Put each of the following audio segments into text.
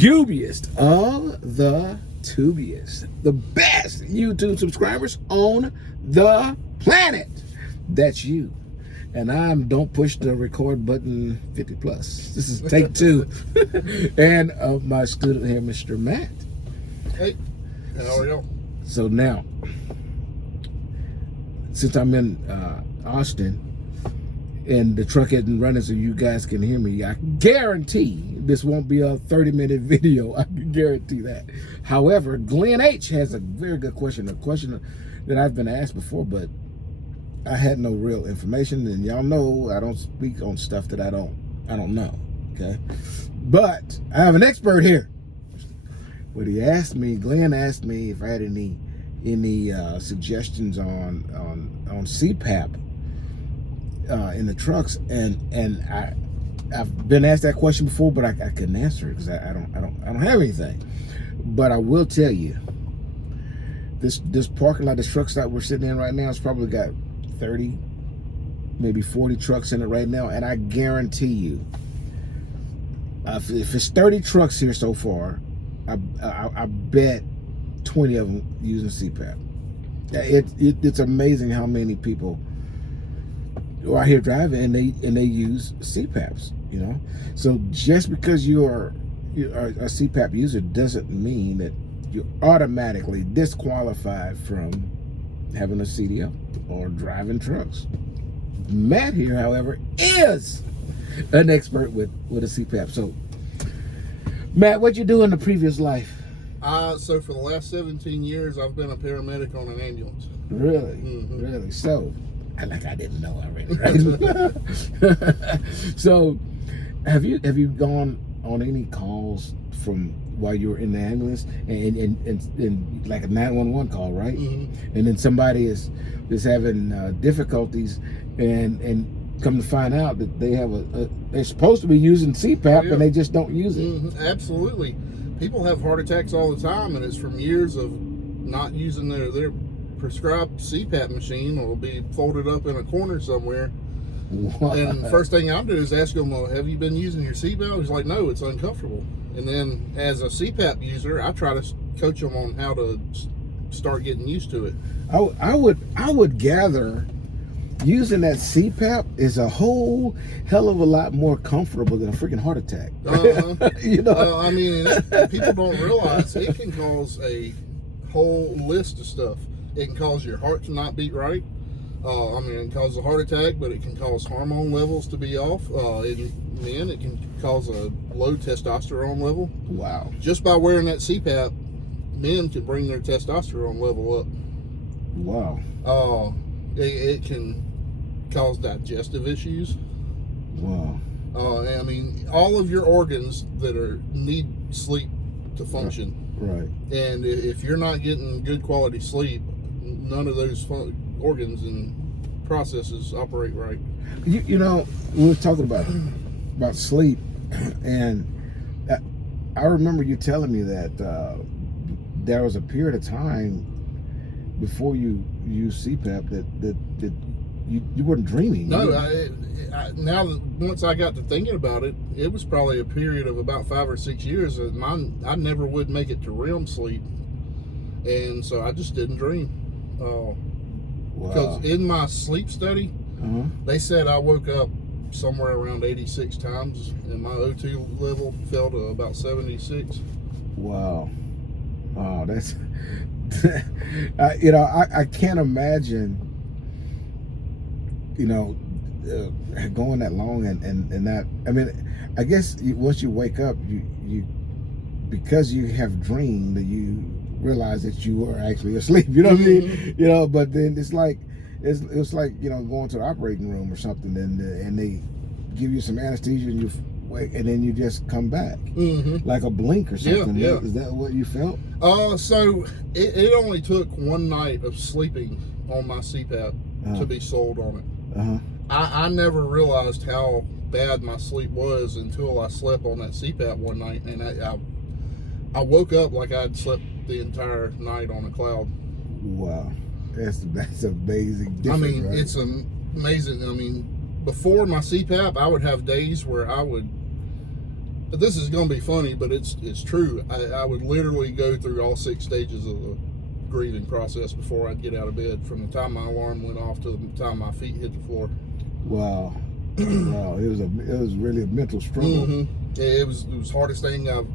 dubious of the tubious, the best YouTube subscribers on the planet. That's you. And don't push the record button 50 plus. This is take 2. And my student here, Mr. Matt. Hey, how are y'all? So now, since I'm in Austin and the truck isn't running so you guys can hear me, I guarantee this won't be a 30-minute video. I can guarantee that. However, Glen H has a very good question, a question that I've been asked before, but I had no real information, and y'all know I don't speak on stuff that I don't know, okay? But I have an expert here. But Glenn asked me if I had any suggestions on CPAP in the trucks, and I've been asked that question before, but I couldn't answer it because I don't have anything. But I will tell you, this parking lot, this truck stop we're sitting in right now, it's probably got 30, maybe 40 trucks in it right now, and I guarantee you, if it's 30 trucks here so far, I bet 20 of them using CPAP. It's amazing how many people are out here driving and they use CPAPs. You know, so just because you are a CPAP user doesn't mean that you're automatically disqualified from having a CDL or driving trucks. Matt here, however, is an expert with a CPAP. So, Matt, what'd you do in the previous life? So for the last 17 years, I've been a paramedic on an ambulance. Really? Mm-hmm. Really? So, I didn't know already, right? So, have you gone on any calls from while you were in the ambulance and like a 911 call, right? Mm-hmm. And then somebody is having difficulties and come to find out that they have they're supposed to be using CPAP and they just don't use it. Mm-hmm. Absolutely. People have heart attacks all the time, and it's from years of not using their prescribed CPAP machine, or will be folded up in a corner somewhere. What? And the first thing I do is ask them, well, have you been using your seatbelt? He's like, no, it's uncomfortable. And then as a CPAP user, I try to coach them on how to start getting used to it. I would gather using that CPAP is a whole hell of a lot more comfortable than a freaking heart attack. You know, I mean, people don't realize it can cause a whole list of stuff. It can cause your heart to not beat right. I mean, it can cause a heart attack, but it can cause hormone levels to be off. In men, it can cause a low testosterone level. Wow. Just by wearing that CPAP, men can bring their testosterone level up. Wow. It can cause digestive issues. Wow. I mean, all of your organs that need sleep to function. Right. And if you're not getting good quality sleep, none of those organs and processes operate right. You know, we were talking about sleep, and I remember you telling me that there was a period of time before you used CPAP that you weren't dreaming. No, now that once I got to thinking about it, it was probably a period of about 5 or 6 years that I never would make it to REM sleep, and so I just didn't dream. Because in my sleep study, they said I woke up somewhere around 86 times, and my O2 level fell to about 76. Wow. Oh, that's I can't imagine, going that long and not. I mean, I guess once you wake up, you because you have dreamed that you realize that you are actually asleep. You know what I mean? But then it's like going to the operating room or something, and they give you some anesthesia and you wake, and then you just come back like a blink or something. Yeah. Is that what you felt? So it only took one night of sleeping on my CPAP to be sold on it. I never realized how bad my sleep was until I slept on that CPAP one night, and I woke up like I'd slept the entire night on a cloud. Wow, that's amazing. I mean, right? It's amazing. I mean, before my CPAP, I would have days where I would this is going to be funny, but it's true. I would literally go through all 6 stages of the grieving process before I'd get out of bed, from the time my alarm went off to the time my feet hit the floor. Wow. Wow, it was really a mental struggle. Yeah, it was hardest thing to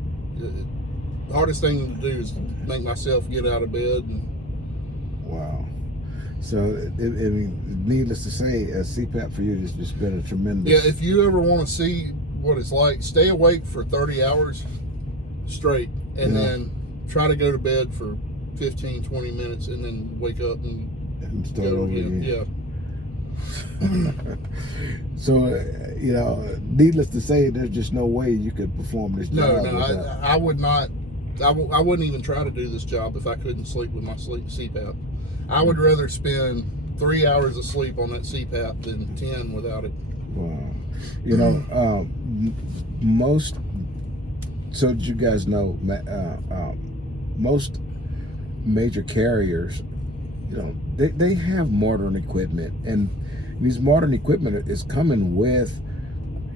do is make myself get out of bed. Wow. So, I mean, needless to say, a CPAP for you has just been a tremendous... Yeah, if you ever want to see what it's like, stay awake for 30 hours straight, and then try to go to bed for 15, 20 minutes, and then wake up and start over again. Yeah. So, you know, needless to say, there's just no way you could perform this job. No, I would not. I wouldn't even try to do this job if I couldn't sleep with my CPAP. I would rather spend 3 hours of sleep on that CPAP than 10 without it. Wow. You know, most, so that you guys know, most major carriers, you know, they have modern equipment, and these modern equipment is coming with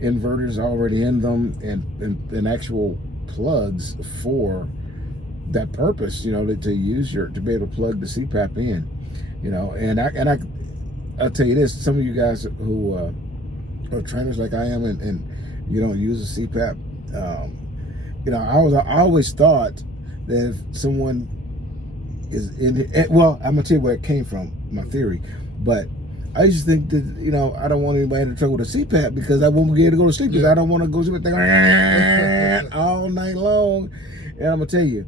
inverters already in them and actual plugs for that purpose, you know, to use to be able to plug the CPAP in, you know. And I'll tell you this, some of you guys who are trainers like I am and you don't use a CPAP, you know, I always thought that if someone is in it, well, I'm gonna tell you where it came from, my theory, but I used to think that, you know, I don't want anybody to trouble with a CPAP because I won't be able to go to sleep, because I don't want to go to sleep all night long. And I'm gonna tell you,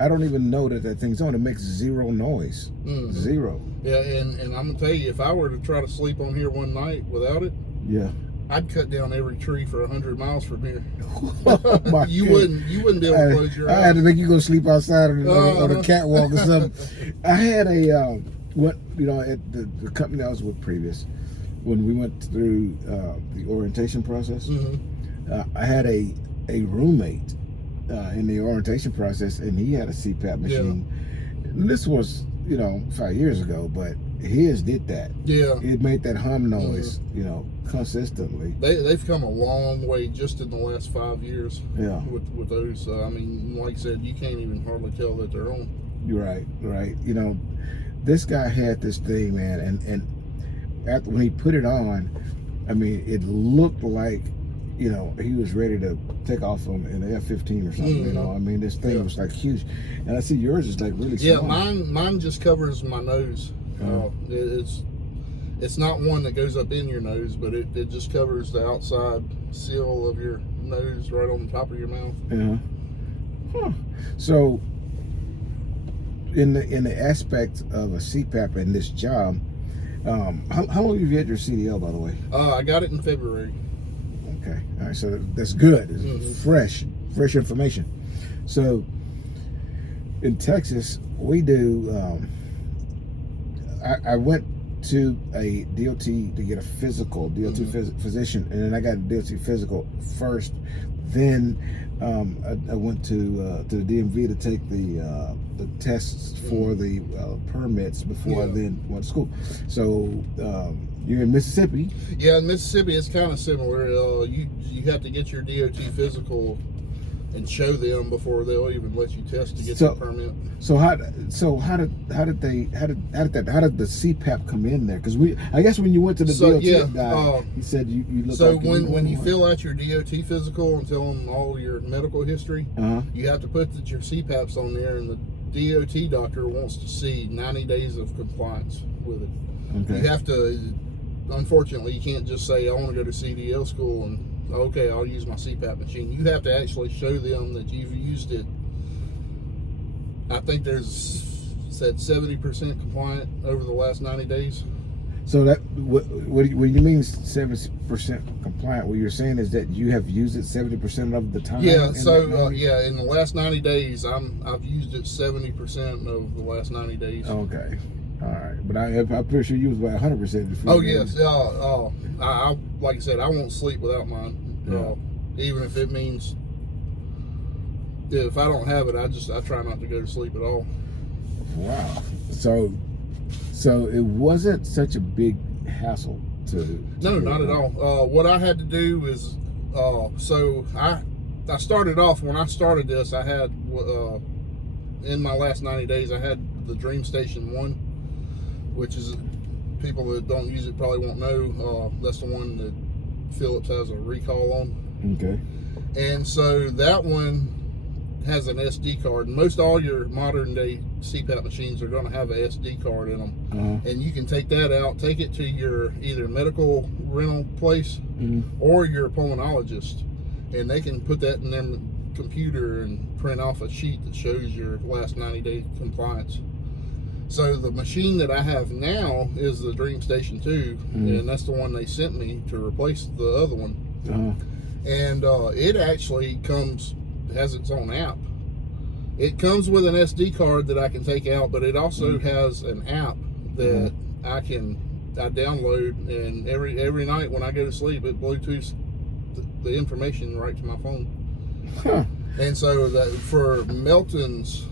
I don't even know that thing's on. It makes zero noise. Zero. Yeah, and I'm gonna tell you, if I were to try to sleep on here one night without it, I'd cut down every tree for 100 miles from here. You wouldn't be able to close your eyes. I had to make you go sleep outside on a catwalk or something. I had a you know, at the company I was with previous, when we went through the orientation process, I had a roommate in the orientation process, and he had a CPAP machine. And this was, you know, 5 years ago, but his did that. Yeah, it made that hum noise, you know, consistently. They've come a long way just in the last 5 years. Yeah, with those. I mean, like I said, you can't even hardly tell that they're on. You're right. You know, this guy had this thing, man, and after when he put it on, I mean, it looked like, you know, he was ready to take off in an F-15 or something. You know, I mean, this thing was like huge, and I see yours is like really small. Yeah, mine just covers my nose. It's not one that goes up in your nose, but it just covers the outside seal of your nose, right on the top of your mouth. So, in the aspect of a CPAP in this job, how long have you had your CDL, by the way? I got it in February. Okay, all right, so that's good. It's fresh information. So, in Texas, we do. I went to a DOT to get a physical, physician, and then I got a DOT physical first. Then I went to the DMV to take the tests for the permits before I then went to school. So you're in Mississippi. Yeah, in Mississippi it's kind of similar. You have to get your DOT physical and show them before they'll even let you test to get the permit. So how did the CPAP come in there? Because I guess when you went to the DOT guy, he said you look. So like when you fill out your DOT physical and tell them all your medical history, you have to put that your CPAP's on there, and the DOT doctor wants to see 90 days of compliance with it. Okay. You have to. Unfortunately, you can't just say I want to go to CDL school and okay, I'll use my CPAP machine. You have to actually show them that you've used it. I think there's said 70% compliant over the last 90 days. So that what you mean 70% compliant? What you're saying is that you have used it 70% of the time. Yeah. So in the last 90 days, I've used it 70% of the last 90 days. Okay. All right, but I'm pretty sure you was about 100%. Oh yes, I like I said, I won't sleep without mine. Even if it means if I don't have it, I try not to go to sleep at all. Wow. So it wasn't such a big hassle to no, not at all. What I had to do is So I started off, when I started this, I had, in my last 90 days, I had the Dream Station 1, which is, people that don't use it probably won't know, that's the one that Philips has a recall on. Okay. And so that one has an SD card. And most all your modern day CPAP machines are going to have an SD card in them. And you can take that out, take it to your either medical rental place or your pulmonologist, and they can put that in their computer and print off a sheet that shows your last 90-day compliance. So the machine that I have now is the Dream Station 2, and that's the one they sent me to replace the other one. And it actually has its own app. It comes with an SD card that I can take out, but it also has an app that I download, and every night when I go to sleep, it Bluetooths the information right to my phone. And so that for Melton's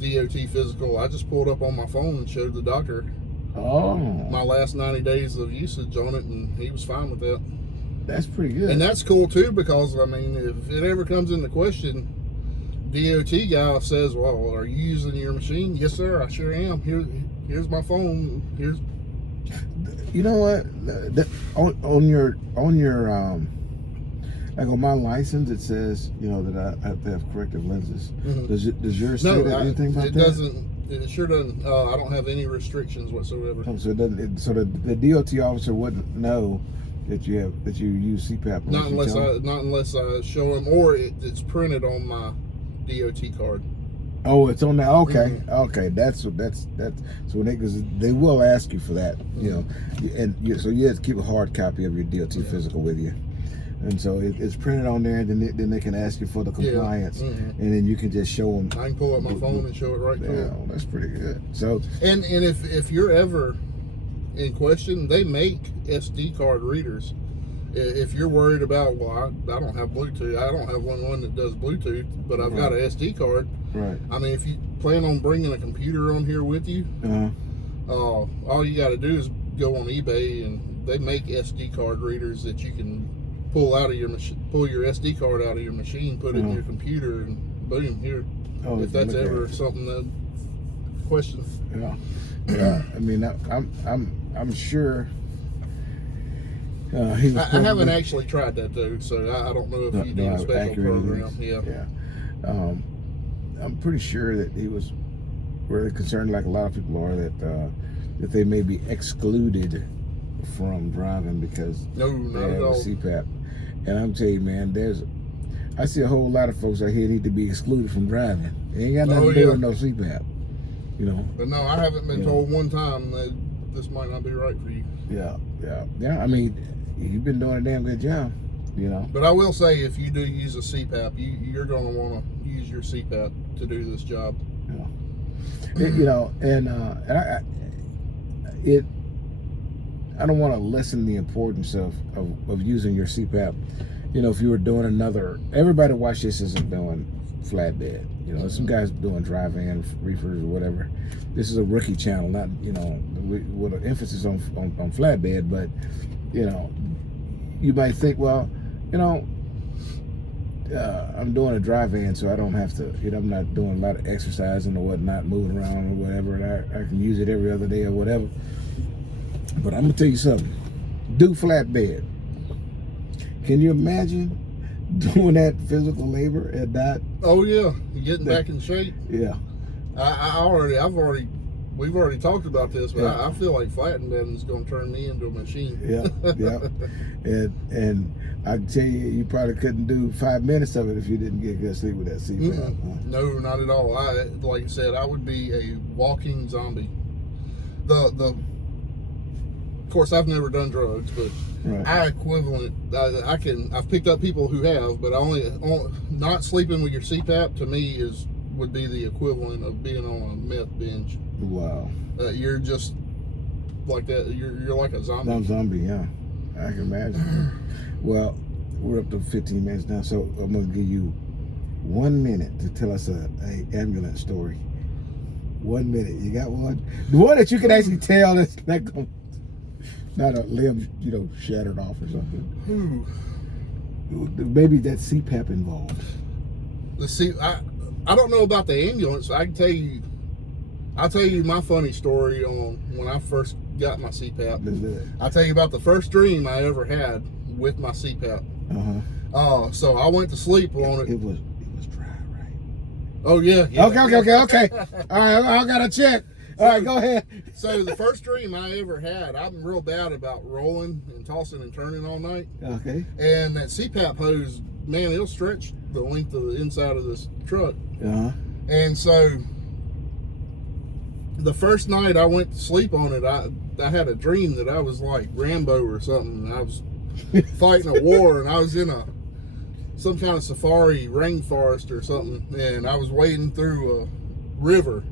DOT physical, I just pulled up on my phone and showed the doctor my last 90 days of usage on it, and he was fine with that. That's pretty good. And that's cool too, because I mean, if it ever comes into question, DOT guy says, well, are you using your machine? Yes, sir, I sure am. Here's my phone. Here's. You know what? On your like on my license, it says, you know, that I have to have corrective lenses. Does yours say anything about that? It doesn't. It sure doesn't. I don't have any restrictions whatsoever. So it doesn't. So the DOT officer wouldn't know that you use CPAP. Not unless I show him, or it's printed on my DOT card. Oh, it's on that. Okay, okay. That's so because they will ask you for that, you know, and so you have to keep a hard copy of your DOT physical with you, and so it's printed on there, and then they can ask you for the compliance, and then you can just show them. I can pull up my phone and show it right to them. Oh, that's pretty good. So and if you're ever in question, they make SD card readers. If you're worried about, well, I don't have Bluetooth, I don't have one that does Bluetooth, but I've got an SD card. Right. I mean, if you plan on bringing a computer on here with you, all you got to do is go on eBay, and they make SD card readers that you can pull out of your pull your SD card out of your machine, put it in your computer, and boom, here. If that's ever something that question. Yeah. I mean, I'm sure. I haven't actually tried that though, so I don't know if you need a special program. Yeah. I'm pretty sure that he was really concerned, like a lot of people are, that they may be excluded from driving because they have a CPAP. And I'm telling you, man, I see a whole lot of folks out here need to be excluded from driving. They ain't got nothing to do with no CPAP, you know. But no, I haven't been told one time that this might not be right for you. Yeah. I mean, you've been doing a damn good job, you know. But I will say, if you do use a CPAP, you're going to want to use your CPAP to do this job. Yeah. You know, and I don't want to lessen the importance of using your CPAP. You know, if you were doing everybody watch this isn't doing flatbed. You know, some guys doing drive-in reefers or whatever. This is a rookie channel, not, you know, with an emphasis on flatbed. But, you know, you might think, well, you know, I'm doing a drive-in, so I don't have to, you know, I'm not doing a lot of exercising or whatnot, moving around or whatever, and I can use it every other day or whatever. But I'm gonna tell you something. Do flatbed. Can you imagine doing that physical labor and not? Oh yeah, getting back in shape. Yeah. We've already talked about this, but I feel like flatbed is going to turn me into a machine. Yeah. And I can tell you, you probably couldn't do 5 minutes of it if you didn't get good sleep with that CPAP. No, not at all. Like I said, I would be a walking zombie. Of course, I've never done drugs, but I've picked up people who have, but not sleeping with your CPAP to me would be the equivalent of being on a meth binge. Wow. You're just like that. You're like a zombie. I'm a zombie, yeah. I can imagine. Well, we're up to 15 minutes now, so I'm gonna give you 1 minute to tell us a ambulance story. 1 minute. You got one? The one that you can actually tell that's not a limb, you know, shattered off or something. maybe that CPAP involved. I don't know about the ambulance. I can tell you. I'll tell you my funny story on when I first got my CPAP. I'll tell you about the first dream I ever had with my CPAP. So I went to sleep on it. It was dry, right? Oh yeah. Okay. All right, I gotta check. All right, go ahead. So the first dream I ever had, I'm real bad about rolling and tossing and turning all night. Okay. And that CPAP hose, man, it'll stretch the length of the inside of this truck. And so the first night I went to sleep on it, I had a dream that I was like Rambo or something. And I was fighting a war, and I was in some kind of safari rainforest or something, and I was wading through a river.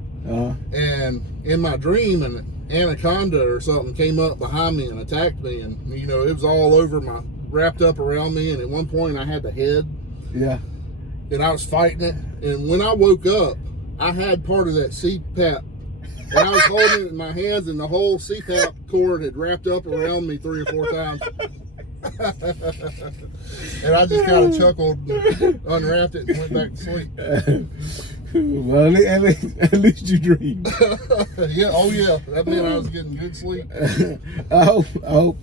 And in my dream, an anaconda or something came up behind me and attacked me, and you know, it was all over wrapped up around me, and at one point I had the head. Yeah. And I was fighting it, and when I woke up, I had part of that CPAP, and I was holding it in my hands, and the whole CPAP cord had wrapped up around me 3 or 4 times. And I just kind of chuckled, unwrapped it, and went back to sleep. Well, at least you dreamed. Yeah, oh yeah, that meant I was getting good sleep. I hope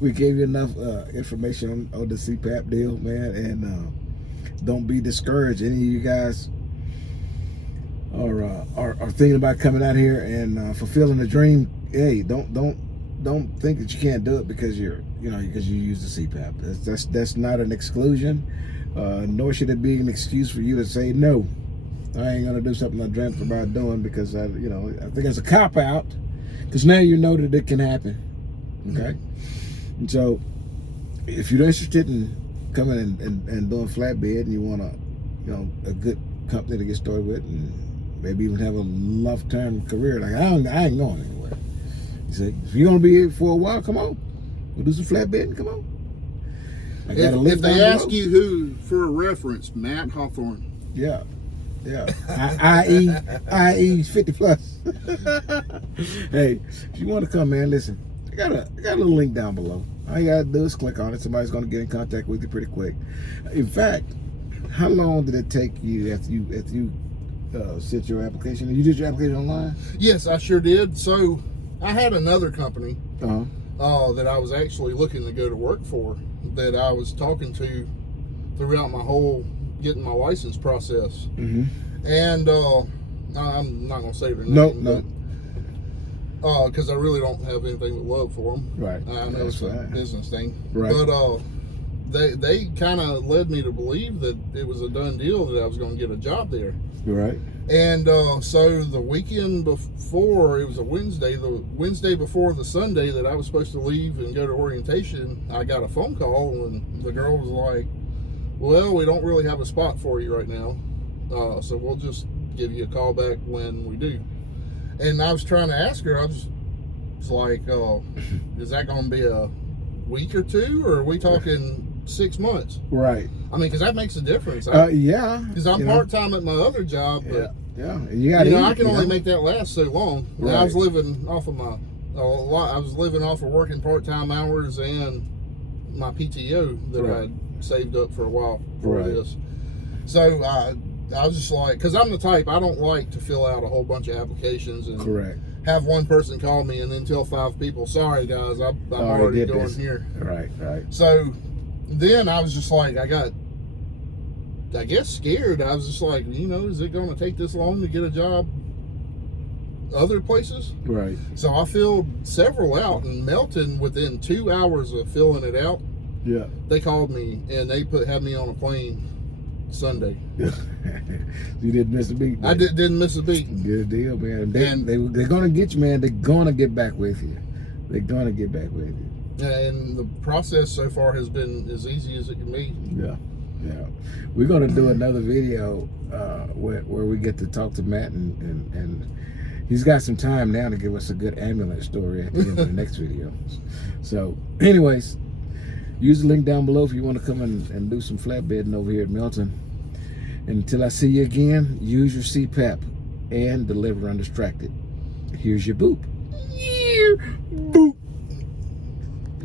we gave you enough information on the CPAP deal, man, and don't be discouraged. Any of you guys are thinking about coming out here and fulfilling the dream. Hey, don't think that you can't do it because you use the CPAP. That's not an exclusion, nor should it be an excuse for you to say no. I ain't gonna do something I dreamt about doing because I think it's a cop out. Because now you know that it can happen. Okay, and so if you're interested in coming and doing flatbed, and you want a good company to get started with, and maybe even have a long-term career, like I ain't going anywhere. You say, if you're gonna be here for a while, come on, we'll do some flatbed. Come on. If they ask you who for a reference, Matt Hawthorne. Yeah. I.e. 50 plus. Hey, if you want to come, man, listen. I got a little link down below. All you gotta do is click on it. Somebody's gonna get in contact with you pretty quick. In fact, how long did it take you after you sent your application? You did your application online? Yes, I sure did. So I had another company that I was actually looking to go to work for, that I was talking to throughout my whole getting my license process. And I'm not gonna say their name. Nope. Because I really don't have anything but love for them. Right. I know it's a business thing. Right. But they kind of led me to believe that it was a done deal, that I was going to get a job there. Right. And so the weekend before, it was a Wednesday, the Wednesday before the Sunday that I was supposed to leave and go to orientation, I got a phone call, and the girl was like, well, we don't really have a spot for you right now, so we'll just give you a call back when we do. And I was trying to ask her, I was like, is that going to be a week or two, or are we talking 6 months? Right. I mean, because that makes a difference. Yeah. Because I'm part-time at my other job, but I can only make that last so long. Right. I was living off of I was living off of working part-time hours and my PTO that I had saved up for a while for this. So I was just like, because I'm the type, I don't like to fill out a whole bunch of applications and have one person call me and then tell 5 people, sorry guys, I'm already going here. Right. So then I was just like, I got, I guess, scared. I was just like, is it going to take this long to get a job other places? Right. So I filled several out, and Melton, within 2 hours of filling it out, they called me and they had me on a plane Sunday. You didn't miss a beat, man. I didn't miss a beat. Good deal, man. They're gonna get you, man. They're gonna get back with you. They're gonna get back with you. And the process so far has been as easy as it can be. Yeah. We're gonna do another video where we get to talk to Matt, and he's got some time now to give us a good ambulance story at the end of the next video. So, anyways, use the link down below if you want to come and do some flatbedding over here at Melton. And until I see you again, use your CPAP and deliver undistracted. Here's your boop.